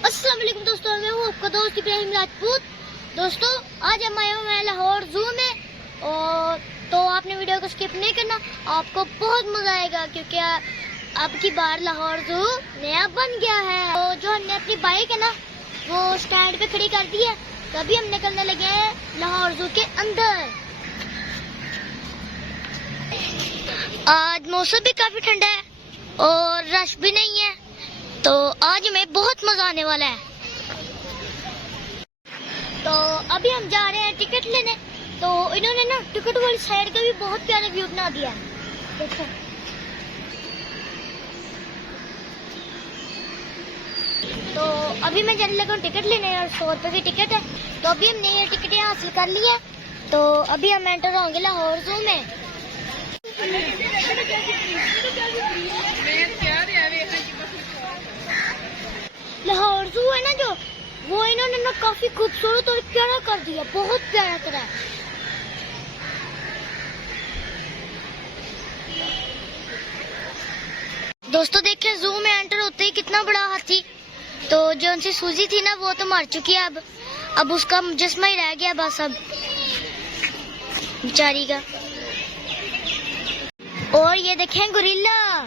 अस्सलाम वालेकुम दोस्तों, मैं हूँ आपका दोस्त इब्राहिम राजपूत। दोस्तों आज हम आए हुए हैं लाहौर जू में, और तो आपने वीडियो को स्किप नहीं करना, आपको बहुत मजा आएगा क्योंकि अब की बार लाहौर जू नया बन गया है। तो जो हमने अपनी बाइक है ना वो स्टैंड पे खड़ी कर दी है, तो अभी हम निकलने लगे हैं लाहौर जू के अंदर। आज मौसम भी काफी ठंडा है और रश भी नहीं है, तो आज हमें बहुत मजा आने वाला है। तो अभी हम जा रहे हैं टिकट लेने। तो इन्होंने ना टिकट वाली साइड का भी बहुत प्यारा व्यू बना दिया है, देखो। तो अभी मैं जाने लगा हूँ टिकट लेने, और 100 रुपए की टिकट है। तो अभी हमने ये टिकटें हासिल कर ली है, तो अभी हम एंटर होंगे लाहौर जू में। लाहौर जू है ना जो, वो इन्होंने ना काफी खूबसूरत और प्यारा कर दिया, बहुत प्यारा करा है। दोस्तों देखिए, जू में एंटर होते ही कितना बड़ा हाथी, तो जो उनसे सूजी थी ना वो तो मर चुकी है, अब उसका जिस्म ही रह गया बस, अब बेचारी का। और ये देखें गोरिल्ला,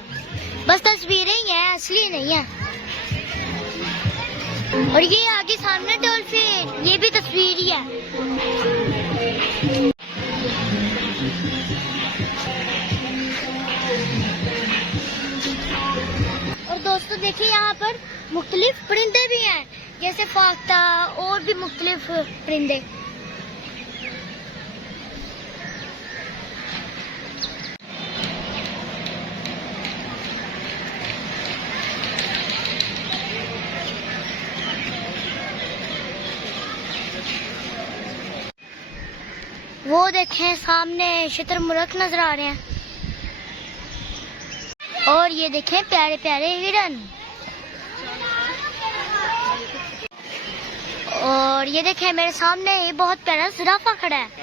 बस तस्वीरें ही हैं, असली नहीं है। और ये आगे सामने डॉल्फिन, ये भी तस्वीर ही है। और दोस्तों देखिए, यहाँ पर मुख्तलिफ परिंदे भी हैं, जैसे फाख्ता और भी मुख्तलिफ परिंदे। वो देखें सामने शुतुरमुर्ग नजर आ रहे हैं, और ये देखें प्यारे प्यारे हिरन, और ये देखें मेरे सामने ये बहुत प्यारा जिराफा खड़ा है।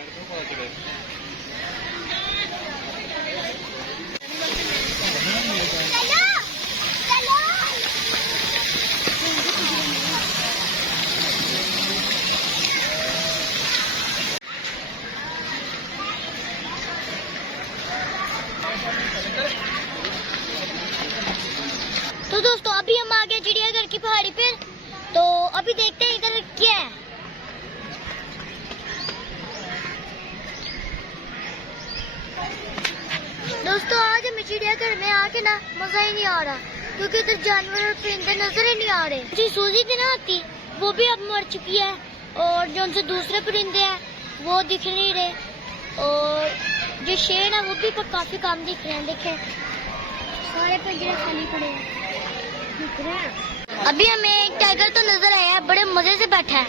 तो दोस्तों अभी हम आ गए चिड़ियाघर की पहाड़ी पर, तो अभी देखते हैं इधर क्या है। दोस्तों आज हमें चिड़ियाघर में आके ना मजा ही नहीं आ रहा, क्योंकि इधर जानवर और परिंदे नजर ही नहीं आ रहे। जो सूजी थी ना हाथी, वो भी अब मर चुकी है, और जो उनसे दूसरे परिंदे हैं वो दिख नहीं रहे, और जो शेर है वो भी काफी कम दिख रहे हैं। देखें सारे पिंजरे खाली पड़े हैं। अभी हमें एक टाइगर तो नजर आया है, बड़े मजे से बैठा है।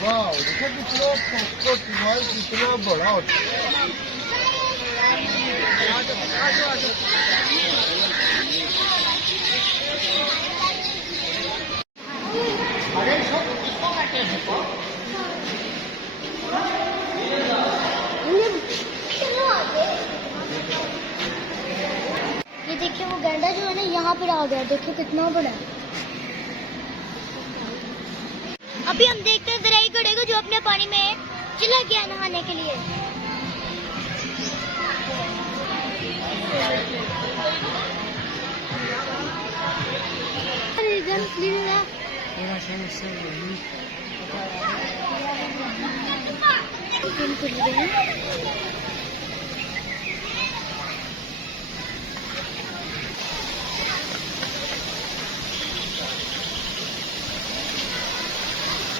वाह, देखो कितना बड़ा होता है। देखिए वो गैंडा जो है ना यहाँ पर आ गया, देखिए कितना बड़ा है। अभी हम देखते हैं जरा घड़े को जो अपने पानी में चला गया नहाने के लिए।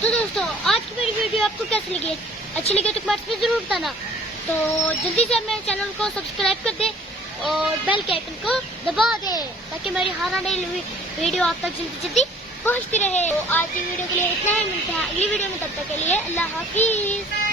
तो दोस्तों आज की मेरी वीडियो आपको कैसी लगी? अच्छी लगी तो कमेंट्स में जरूर बताना। तो जल्दी से मेरे चैनल को सब्सक्राइब कर दे और बेल के आइकन को दबा दे ताकि मेरी हर आने वाली वीडियो आप तक जल्दी जल्दी पहुंचती रहे। तो आज की वीडियो के लिए इतना ही, मिलते हैं अगली वीडियो में, तब तक के लिए अल्लाह हाफिज।